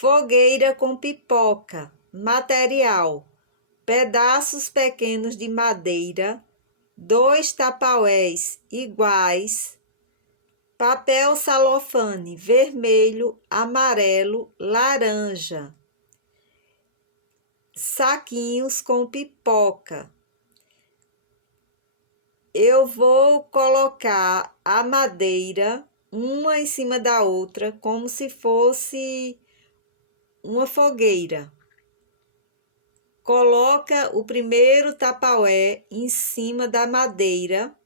Fogueira com pipoca. Material: pedaços pequenos de madeira, 2 tapaués iguais, papel celofane vermelho, amarelo, laranja, saquinhos com pipoca. Eu vou colocar a madeira uma em cima da outra, como se fosse uma fogueira. Coloca o primeiro tapaué em cima da madeira.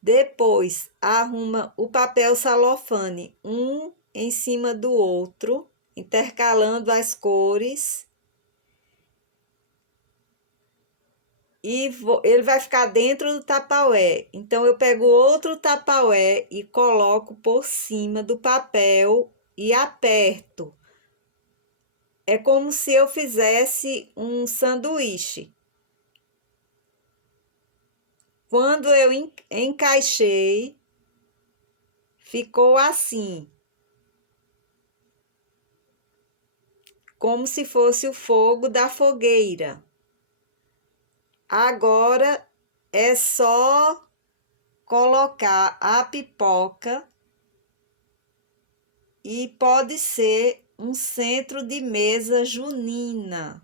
Depois, arruma o papel celofane um em cima do outro, intercalando as cores. E ele vai ficar dentro do tapaué. Então, eu pego outro tapaué e coloco por cima do papel e aperto. É como se eu fizesse um sanduíche. Quando eu encaixei, ficou assim, como se fosse o fogo da fogueira. Agora é só colocar a pipoca e pode ser um centro de mesa junina.